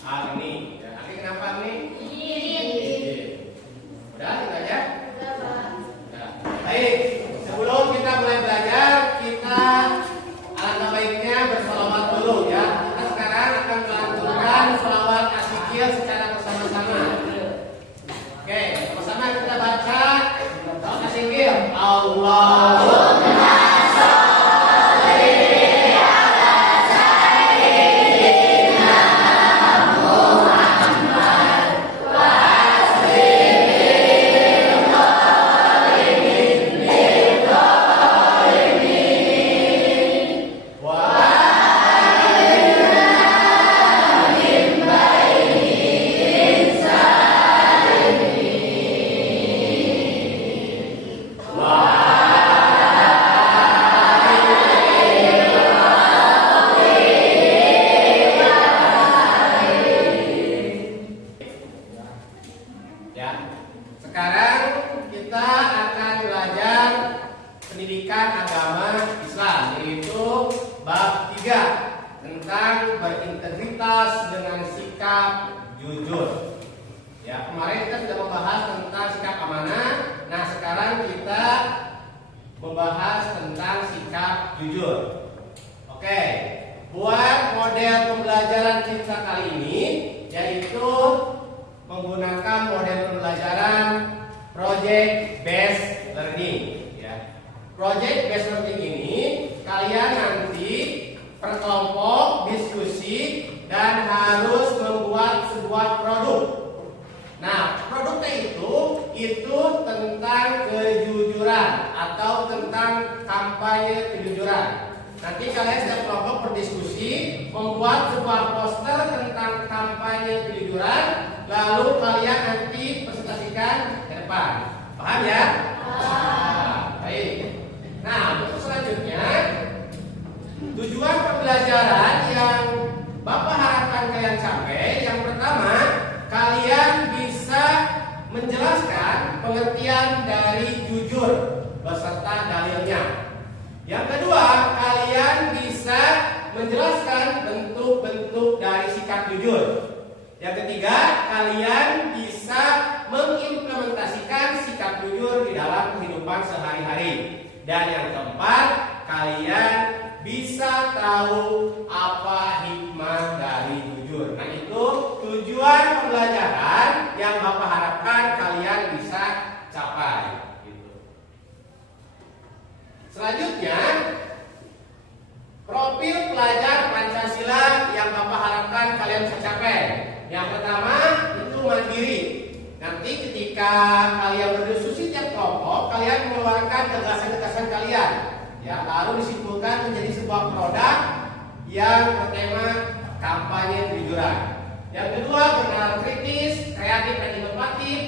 Agni. Ya, Agni kenapa Agni? Ingin. Udah itu aja? Udah, Pak. Udah. Baik, sebelum kita mulai belajar, kita alangkah baiknya bersolawat dulu ya. Kita sekarang akan melantunkan solawat asyikir secara bersama-sama. Oke, bersama kita baca solawat asyikir. Allahumma ya. Sekarang kita akan belajar pendidikan agama Islam, yaitu bab 3 tentang berintegritas dengan sikap jujur. Ya, kemarin kita sudah membahas tentang sikap amanah. Nah, sekarang kita membahas tentang sikap jujur. Oke, buat model pembelajaran kita kali ini yaitu menggunakan model pembelajaran project based learning ya. Project based learning ini kalian nanti per kelompok diskusi dan harus membuat sebuah produk. Nah, produknya itu tentang kejujuran atau tentang kampanye kejujuran. Nanti kalian setiap kelompok berdiskusi membuat sebuah poster tentang kampanye kejujuran, lalu kalian nanti presentasikan ke depan. Paham ya? Nah, baik. Nah, untuk selanjutnya tujuan pembelajaran yang Bapak harapkan kalian capai, yang pertama, kalian bisa menjelaskan pengertian dari jujur beserta dalilnya. Yang kedua, kalian bisa menjelaskan bentuk-bentuk dari sikap jujur. Yang ketiga, kalian bisa mengimplementasikan sikap jujur di dalam kehidupan sehari-hari. Dan yang keempat, kalian bisa tahu apa hikmah dari jujur. Nah, itu tujuan pembelajaran yang Bapak harapkan kalian bisa capai. Selanjutnya, profil pelajar Pancasila yang Bapak harapkan kalian bisa capai. Yang pertama itu mandiri. Nanti ketika kalian berdiskusi tiap kelompok, kalian mengeluarkan gagasan-gagasan kalian, ya, lalu disimpulkan menjadi sebuah produk yang bertema kampanye kejujuran. Yang kedua, bernalar kritis, kreatif dan inovatif,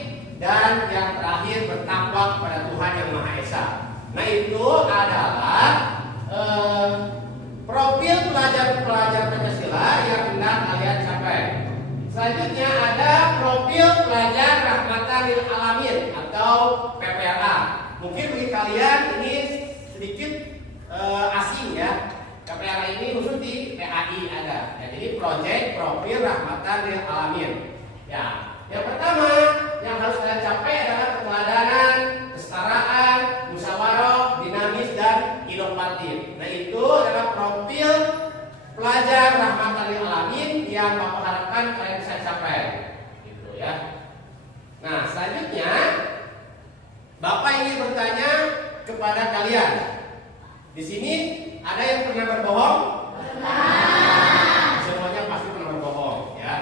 dan yang terakhir bertakwa kepada Tuhan Yang Maha Esa. Nah, itu adalah profil pelajar-pelajar Pancasila yang hendak kalian capai. Selanjutnya ada profil pelajar Rahmatan lil Alamin atau PPLA. Mungkin bagi kalian ini sedikit asing ya. PPLA ini khusus di PAI ada. Ya, jadi proyek profil Rahmatan lil Alamin. Ya, yang pertama yang harus kalian capai adalah keteladanan, kesetaraan, musyawarah, dinamis dan inovatif. Nah, itu adalah profil pelajar Rahmatan lil Alamin yang Bapak harapkan kalian bisa capai. Gitu ya. Nah, selanjutnya Bapak ingin bertanya kepada kalian. Di sini ada yang pernah berbohong? Pernah. Semuanya pasti pernah berbohong ya.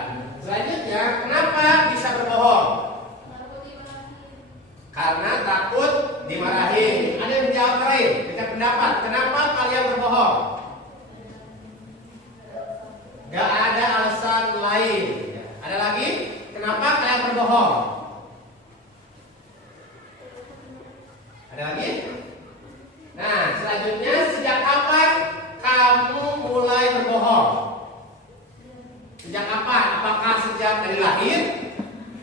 Selanjutnya, kenapa bisa berbohong? Karena takut dimarahin. Ada yang menjawab lain, beda pendapat. Kenapa kalian berbohong? Gak ada alasan lain. Ada lagi? Kenapa kalian berbohong? Ada lagi? Nah, selanjutnya, sejak kapan kamu mulai berbohong? Sejak kapan? Apakah sejak dari lahir?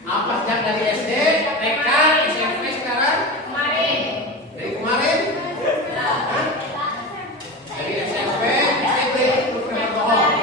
Apa sejak dari SD, TK, SMP sekarang? Kemarin. Dari kemarin? Dari SMP, SMP pernah berbohong.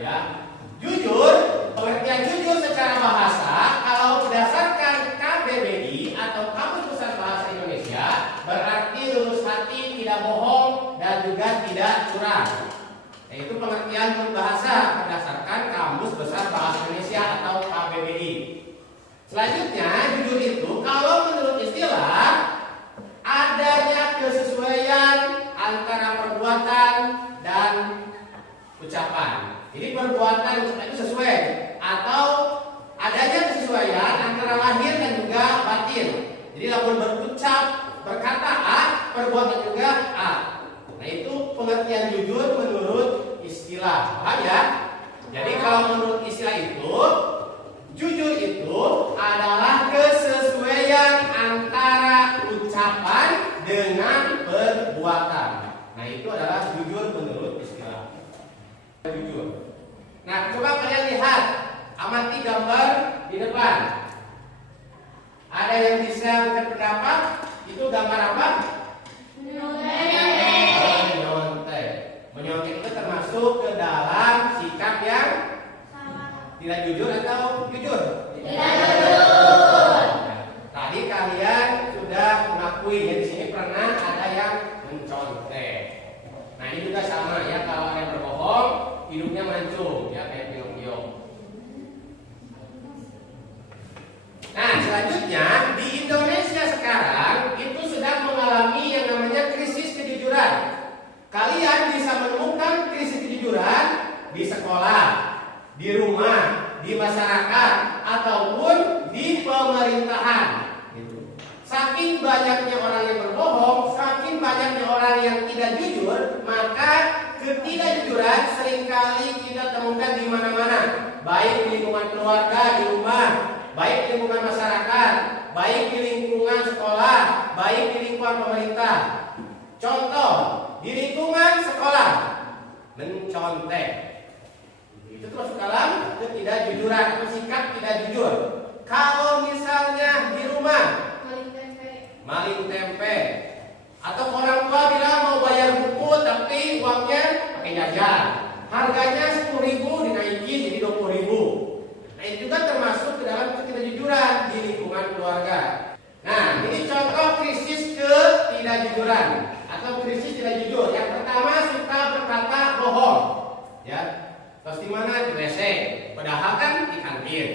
ya. Jujur, pengertian jujur secara bahasa kalau berdasarkan KBBI atau Kamus Besar Bahasa Indonesia berarti lurus hati, tidak bohong, dan juga tidak curang. Yaitu pengertian berbahasa berdasarkan Kamus Besar Bahasa Indonesia atau KBBI. Selanjutnya, jujur itu kalau menurut istilah adanya kesesuaian antara perbuatan dan ucapan. Jadi perbuatan itu sesuai atau adanya kesesuaian antara lahir dan juga batin. Jadi lamun berucap berkata A, perbuatan juga A. Nah itu pengertian jujur menurut istilah. Paham ya? Jadi kalau menurut istilah itu, jujur itu adalah kesesuaian antara ucapan dengan perbuatan. Nah itu adalah jujur menurut istilah. Jujur. Nah coba kalian lihat, amati gambar di depan. Ada yang bisa berpendapat itu gambar apa? Menyontek. Menyontek itu termasuk ke dalam sikap yang tidak jujur atau jujur? Tidak jujur. Tadi kalian sudah mengakui ya di sini pernah ada yang mencontek. Nah ini juga sama ya, kalau ada yang berbohong hidupnya mancung ya kayak Pinocchio. Nah selanjutnya di Indonesia sekarang itu sedang mengalami yang namanya krisis kejujuran. Kalian bisa menemukan krisis kejujuran di sekolah, di rumah, di masyarakat, ataupun di pemerintahan. Saking banyaknya orang yang berbohong, saking banyaknya orang yang tidak jujur, maka ketidakjujuran seringkali kita temukan di mana-mana, baik di lingkungan keluarga, di rumah, baik di lingkungan masyarakat, baik di lingkungan sekolah, baik di lingkungan pemerintah. Contoh, di lingkungan sekolah, mencontek. Itu termasuk dalam ketidakjujuran atau sikap tidak jujur. Kalau misalnya di rumah, maling tempe, atau orang tua bilang mau bayar buku tapi uangnya pakai jajan, harganya 10.000 dinaikin jadi 20.000. Nah itu juga termasuk ke dalam ketidakjujuran di lingkungan keluarga. Nah ini contoh krisis ketidakjujuran atau krisis tidak jujur. Yang pertama suka berkata bohong, ya. Terus di mana? Di WC, padahal kan di kantin.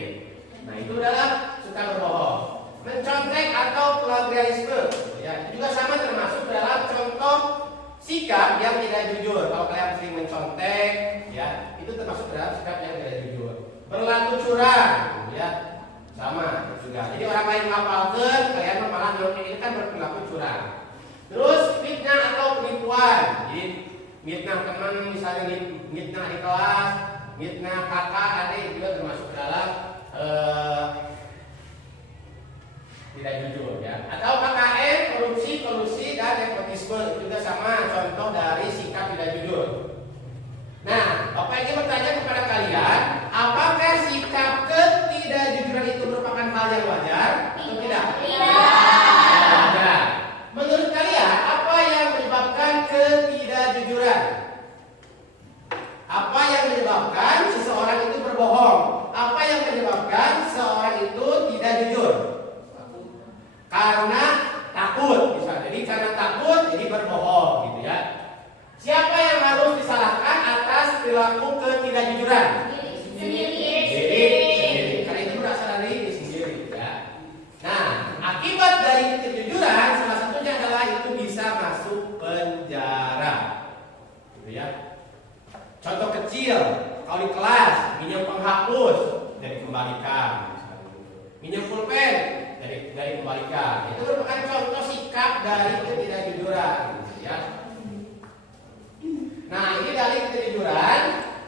Nah itu adalah suka berbohong. Mencontek atau plagiarisme, ya itu juga sama termasuk dalam contoh sikap yang tidak jujur. Kalau kalian sering mencontek, ya itu termasuk dalam sikap yang tidak jujur. Berlaku curang, ya sama juga. Jadi orang lain ngapalkeun, kalian malah nyontek, ini kan berlaku curang. Terus fitnah atau penipuan, jadi fitnah teman, misalnya fitnah di kelas, fitnah kakak, adik juga termasuk dalam tidak jujur ya. Atau KKN, korupsi dan nepotisme juga sama contoh dari sikap tidak jujur. Nah, Bapak ini bertanya kepada kalian, apakah sikap ketidakjujuran itu merupakan hal yang wajar atau tidak? Tidak. Menurut kalian, apa yang menyebabkan ketidakjujuran? Apa yang menyebabkan seseorang itu berbohong? Apa yang menyebabkan seorang itu tidak jujur? Karena takut, misalnya. Jadi karena takut, jadi berbohong, gitu ya. Siapa yang harus disalahkan atas perilaku ketidakjujuran? Sendiri. Karena itu berasal dari diri sendiri, ya. Nah, akibat dari ketidakjujuran salah satunya adalah itu bisa masuk penjara, gitu ya. Contoh kecil, kalau di kelas minjem penghapus dari kembalikan, minjem pulpen dari kembalikan. Itu merupakan contoh sikap dari ketidakjujuran, ya. Nah, ini dari ketidakjujuran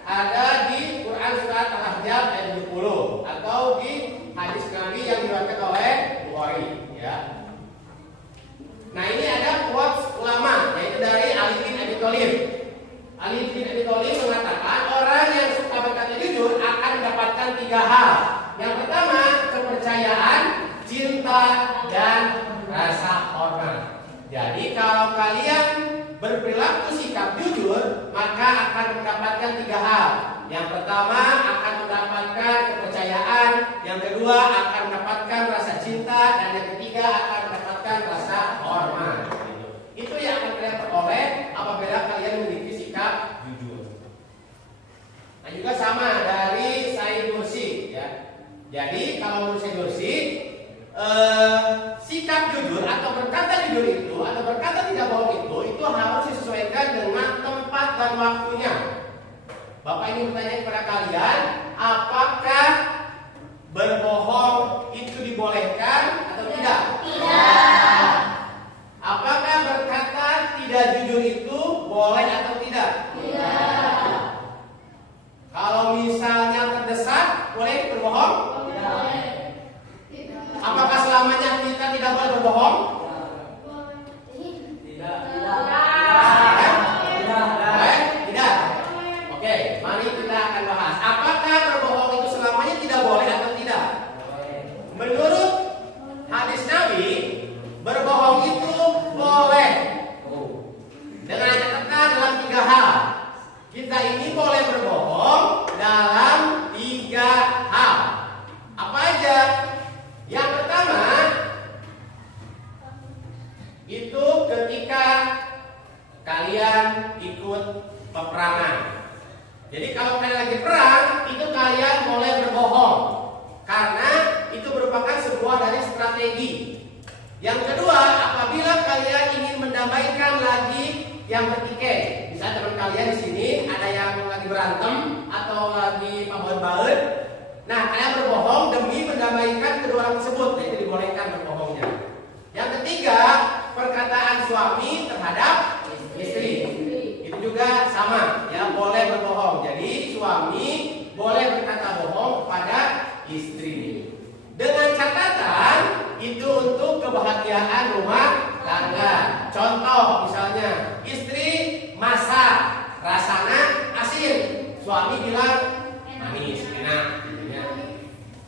ada di Quran surat Al-Ahzab ayat 20 atau di hadis Nabi yang diriwayatkan oleh Bukhari, ya. Nah, ini ada quotes ulama yaitu dari Ali bin Abi Thalib. Ali bin Abi Thalib mengatakan orang yang suka berkata jujur akan mendapatkan 3 hal. Yang pertama, kepercayaan, cinta, dan rasa hormat. Jadi kalau kalian berperilaku sikap jujur, maka akan mendapatkan 3 hal. Yang pertama akan mendapatkan kepercayaan, yang kedua akan mendapatkan rasa cinta, dan yang ketiga akan mendapatkan rasa hormat. Itu yang akan kalian peroleh apabila kalian memiliki sikap jujur. Nah juga sama dari Said Nursi ya. Jadi kalau menurut Said Nursi, sikap jujur atau berkata jujur itu atau berkata tidak bohong itu harus disesuaikan dengan tempat dan waktunya. Bapak ini bertanya kepada kalian, apakah berbohong itu dibolehkan atau tidak? Tidak. Apakah berkata tidak jujur itu boleh atau tidak? Tidak. Kalau misalnya terdesak, boleh berbohong? Boleh. Apakah selamanya kita tidak boleh berbohong? Tidak. Boleh? Tidak. Oke, mari kita akan bahas. Apakah berbohong itu selamanya tidak boleh atau tidak? Menurut hadis Nabi, berbohong itu boleh. Dengan catatan dalam 3 hal. Kita ini boleh berbohong dalam 3 hal. Apa aja? Yang pertama, itu ketika kalian ikut peperangan. Jadi kalau kalian lagi perang, itu kalian boleh berbohong. Karena itu merupakan sebuah dari strategi. Yang kedua, apabila kalian ingin mendamaikan lagi yang bertikai, misalnya teman kalian di sini ada yang lagi berantem atau lagi baut-baut, nah kalian berbohong demi mendamaikan kedua orang tersebut, nah, itu dibolehkan berbohongnya. Yang ketiga, perkataan suami terhadap istri, itu juga sama, ya boleh berbohong. Jadi suami boleh berkata bohong kepada istri. Dengan catatan itu untuk kebahagiaan rumah tangga. Contoh misalnya istri masak rasanya asin, suami bilang manis, enak.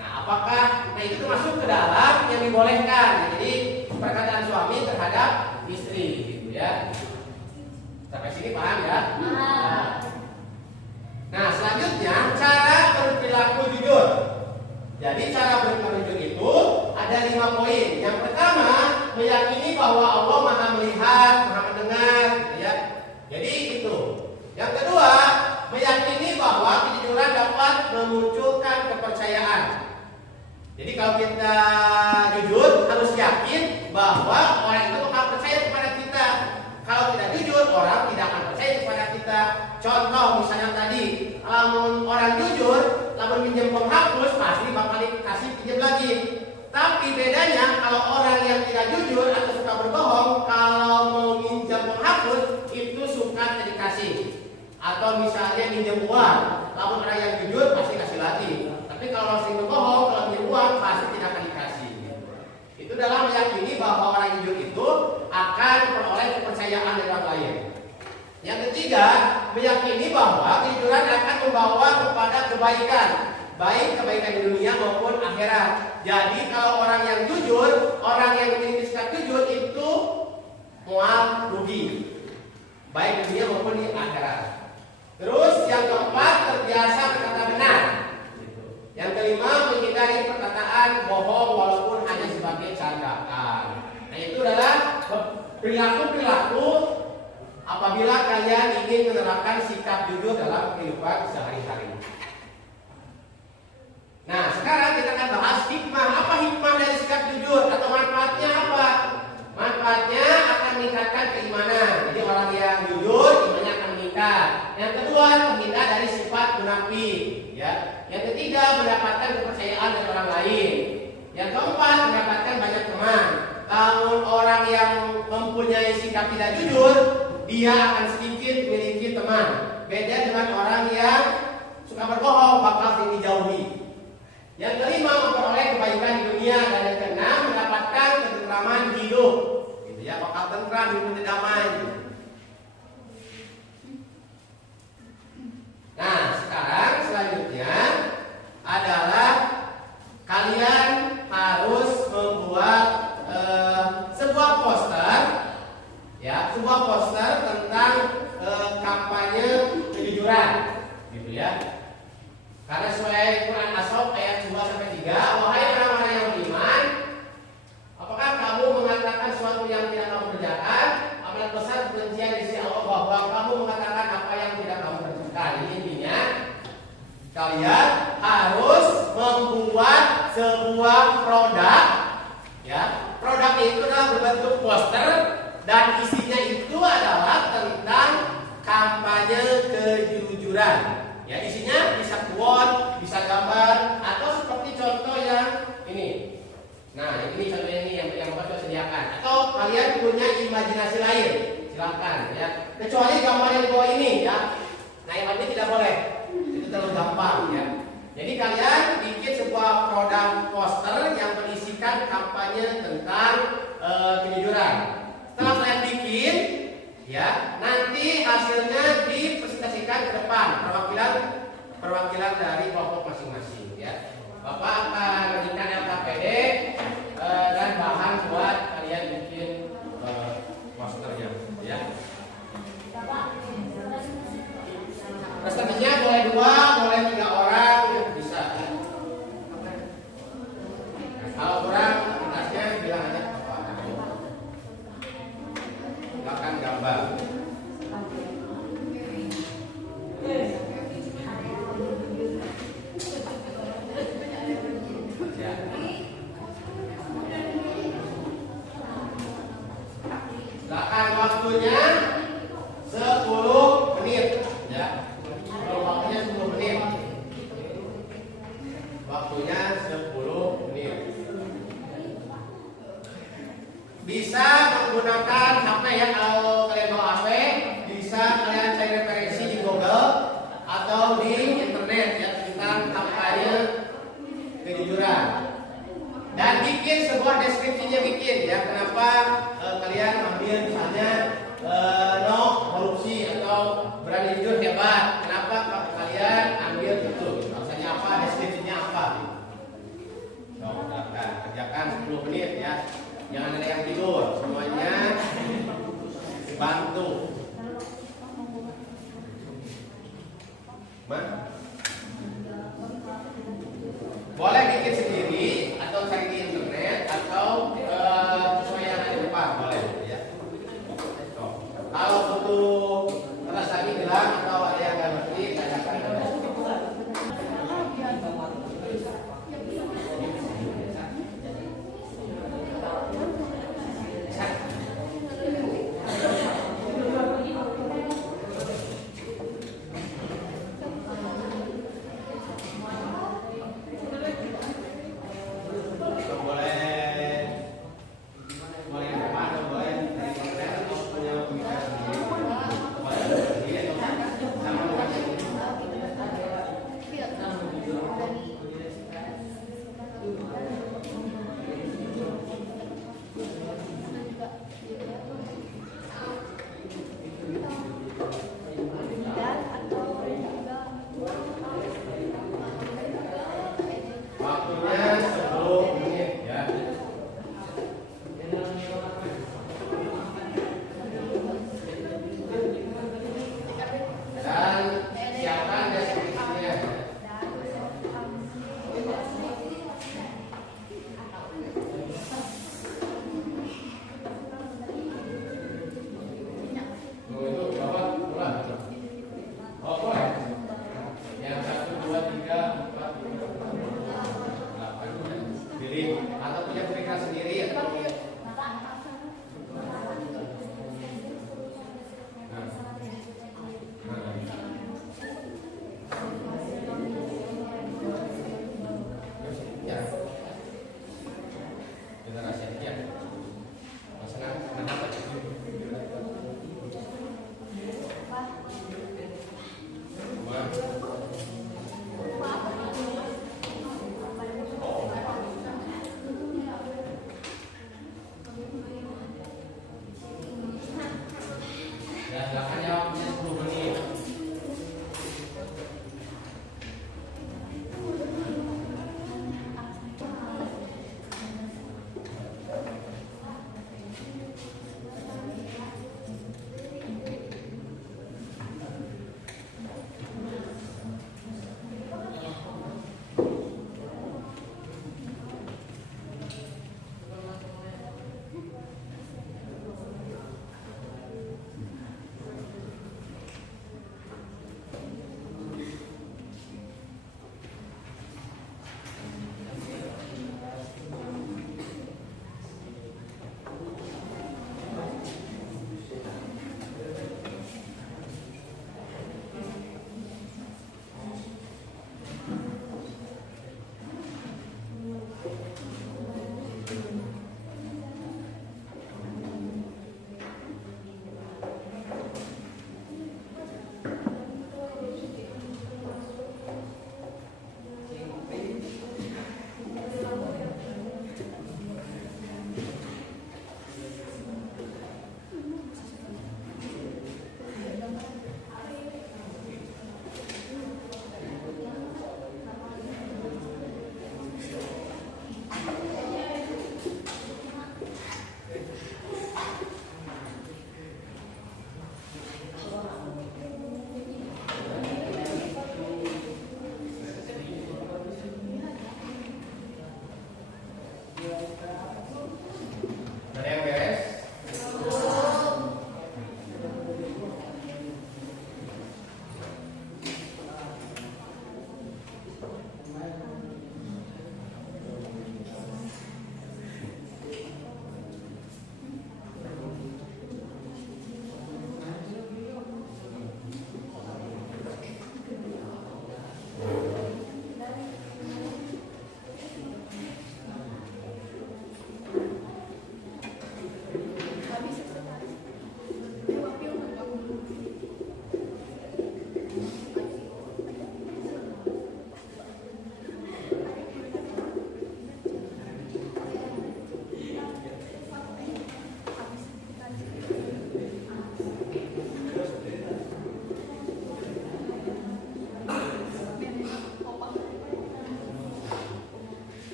Nah, apakah itu masuk ke dalam yang dibolehkan? Jadi perkataan suami terhadap istri, gitu ya. Sampai sini paham ya? Nah, selanjutnya cara berperilaku jujur. Jadi cara berperilaku jujur itu ada 5 poin. Yang pertama, meyakini bahwa Allah Maha melihat, Maha mendengar, gitu ya. Jadi itu. Yang kedua, meyakini bahwa kejujuran dapat memunculkan kepercayaan. Jadi kalau kita jujur harus yakin bahwa orang itu akan percaya kepada kita. Kalau tidak jujur, orang tidak akan percaya kepada kita. Contoh misalnya tadi, orang jujur, lamun pinjam penghapus pasti bakal dikasih pinjam lagi. Tapi bedanya kalau orang yang tidak jujur atau suka berbohong, kalau mau minjam penghapus itu suka dikasih. Atau misalnya minjam uang, lamun orang yang jujur pasti kasih lagi. Tapi kalau orang sering berbohong, kalau minjam uang pasti tidak akan dikasih. Itu dalam meyakini bahwa orang jujur itu akan memperoleh kepercayaan dari orang lain. Yang ketiga, meyakini bahwa kejujuran akan membawa kepada kebaikan, baik kebaikan di dunia maupun akhirat. Jadi kalau orang yang jujur, orang yang memiliki sikap jujur itu mual rugi, baik di dunia maupun di akhirat. Terus yang keempat, terbiasa berkata benar. Yang kelima, menghindari perkataan bohong walaupun hanya sebagai candaan. Nah itu adalah perilaku-perilaku apabila kalian ingin menerapkan sikap jujur dalam kehidupan sehari-hari. Nah sekarang kita akan bahas hikmah. Apa hikmah dari sikap jujur atau manfaatnya apa? Manfaatnya akan meningkatkan keimanan. Jadi orang yang jujur imannya akan meningkat. Yang kedua, menghindar dari sifat munafik. Ya. Yang ketiga, mendapatkan kepercayaan dari orang lain. Yang keempat, mendapatkan banyak teman. Kalau orang yang mempunyai sikap tidak jujur, dia akan sedikit memiliki teman. Beda dengan orang yang suka berbohong, bakal dijauhi. Yang kelima, memperoleh kebaikan di dunia. Dan yang keenam, mendapatkan ketentraman hidup. Gitu ya, bakal tentram, hidup damai. Nah, sekarang selanjutnya adalah kalian harus membuat sebuah poster, ya, sebuah poster tentang kampanye kejujuran, gitu ya. Karena sesuai Quran As-Saff ayat 2 sampai 3, wahai orang-orang yang beriman, apakah kamu mengatakan sesuatu yang tidak kamu kerjakan? Amat besar kebencian di sisi Allah bahwa kamu mengatakan apa yang tidak kamu kerjakan. Ini intinya kalian harus membuat sebuah produk, ya. Produk itu adalah berbentuk poster dan isinya itu adalah tentang kampanye kejujuran. Ya, isinya bisa quote, bisa gambar, atau seperti contoh yang ini. Nah, ini contohnya ini yang Bapak sudah sediakan. Atau kalian punya imajinasi lain, silakan ya. Kecuali gambar yang di bawah ini ya. Nah, yang ini tidak boleh. Itu terlalu gampang ya. Jadi kalian bikin sebuah produk poster yang berisikan kampanye tentang kejujuran. Setelah kalian bikin, ya, nanti hasilnya dipresentasikan ke depan perwakilan dari kelompok masing-masing. Ya, Bapak akan memberikan LKPD dan bahan buat kalian bikin posternya. Ya. Presentasinya boleh 2, boleh 3 orang, bisa. Kalau kurang kertasnya bilang aja Bapak. Silakan gambar. Ya. Silakan waktunya 10 menit ya. Waktunya 10 menit. Waktunya 10 menit. Bisa menggunakan HP ya, kalau kalian bawa HP, bisa kalian cari referensi di Google atau di internet ya tentang kampanye kejujuran. Dan bikin sebuah deskripsinya bikin ya, kenapa kalian ambil misalnya no korupsi atau berani jujur hebat. Kenapa kalian ambil itu? Maksudnya apa? Deskripsinya apa? Kerjakan 10 menit ya. Jangan ada yang tidur, semuanya bantu. Boleh bikin sendiri atau cari di internet atau sesuai yang ada di depan boleh ya. Kalau butuh kertas lagi bilang atau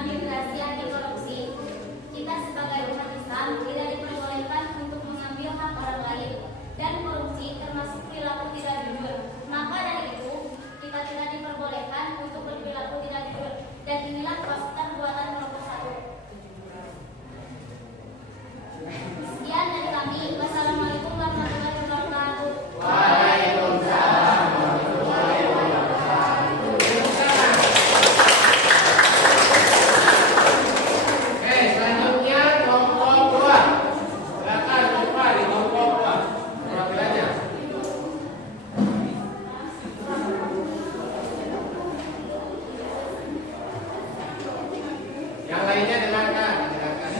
tentang generasi anti korupsi. Kita sebagai umat Islam tidak diperbolehkan untuk mengambil hak orang lain dan korupsi termasuk perilaku tidak jujur. Maka dari itu, kita tidak diperbolehkan untuk berperilaku tidak jujur. Dan inilah poster buatan kelompok 1. Sekian dari kami. Wassalamualaikum warahmatullahi wabarakatuh. Waalaikumsalam warahmatullahi wabarakatuh. Selanjutnya kelompok 2. Silakan coba di kelompok 2. Perwakilannya. Yang lainnya dengarkan. Silakan.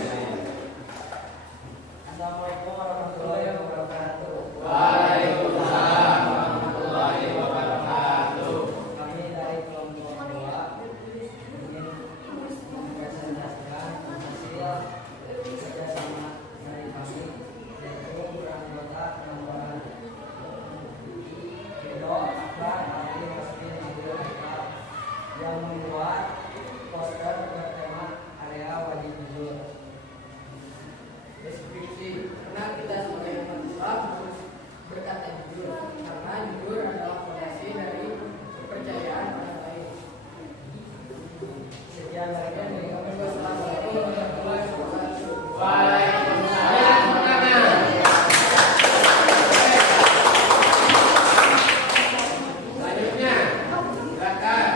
Assalamualaikum warahmatullahi wabarakatuh. Waalaikumsalam warahmatullahi wabarakatuh. Kami dari kelompok 2 ingin mempresentasikan hasil kerjasama dari kami, yaitu beranggota nomor Edo, Akbar, Ali, Maskin, Ibu, Akbar, yang membuat poster bertema area wajib jujur. Deskripsi, karena kita sebagai umat Islam harus berkata jujur, karena jujur adalah fondasi dari kepercayaan orang lain. Sekian dari kami. Wassalamualaikum warahmatullahi wabarakatuh. Waalaikumsalam. Selanjutnya, silakan.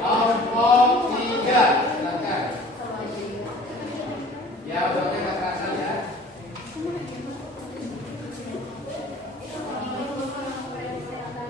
Kelompok 3, silakan. Ya, uangnya nggak terasa ya. Kelompok 4, silakan.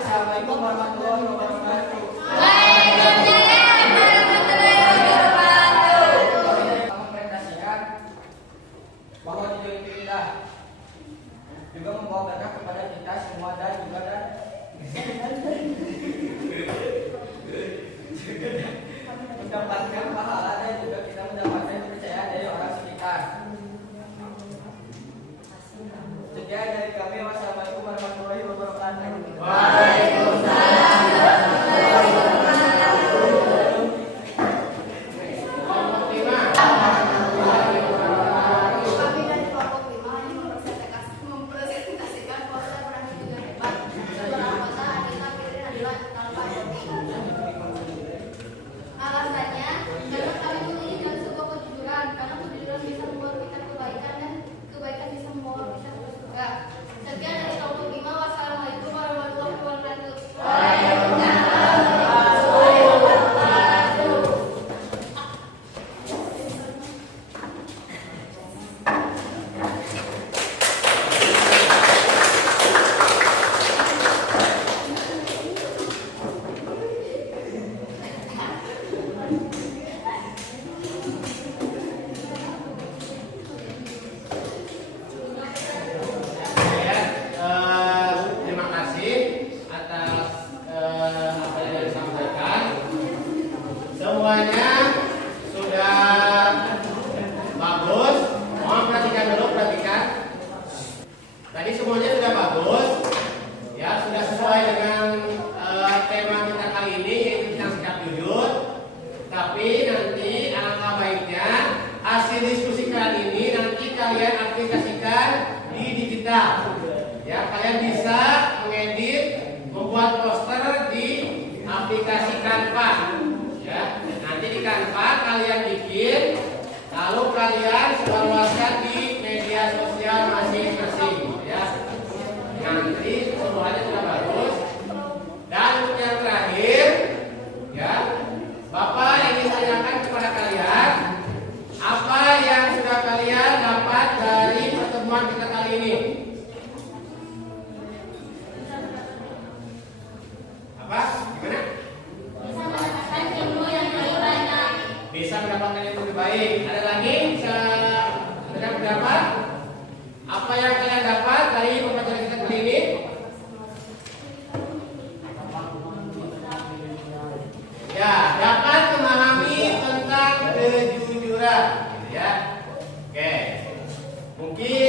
Assalamualaikum warahmatullahi wabarakatuh. Kami mempresentasikan bahwa jujur itu indah, juga membawa berkah kepada kita semua dan mendapatkan pahala dan juga kita mendapatkan kepercayaan dari orang sekitar. Sekian dari kami. Wassalamualaikum warahmatullahi wabarakatuh. Waalaikumsalam warahmatullahi wabarakatuh. Kelompok 5. Kami dari kelompok 5 hanya mempresentasikan poster berani juga hebat. Seorang anggota adalah Firly Nadila tanpa Yoti. Alasannya, karena kami menginginkan sebuah kejujuran, karena kejujuran bisa membawa kita kebaikan dan kebaikan bisa membawa kita ke surga. Sekian dari kelompok 5. Wassalamualaikum warahmatullahi wabarakatuh. Terima kasih atas apa yang disampaikan. Semuanya sudah bagus. Mohon perhatikan dulu, perhatikan. Tadi semuanya sudah bagus, ya sudah sesuai dengan tema kita kali ini, yaitu tentang sikap jujur. Tapi nanti alangkah baiknya hasil diskusi kali ini nanti kalian aplikasikan di digital. Ya, kalian bisa mengedit, membuat poster di aplikasi Canva. Ya, nanti di Canva kalian bikin, lalu kalian sebarluaskan di media Mungkin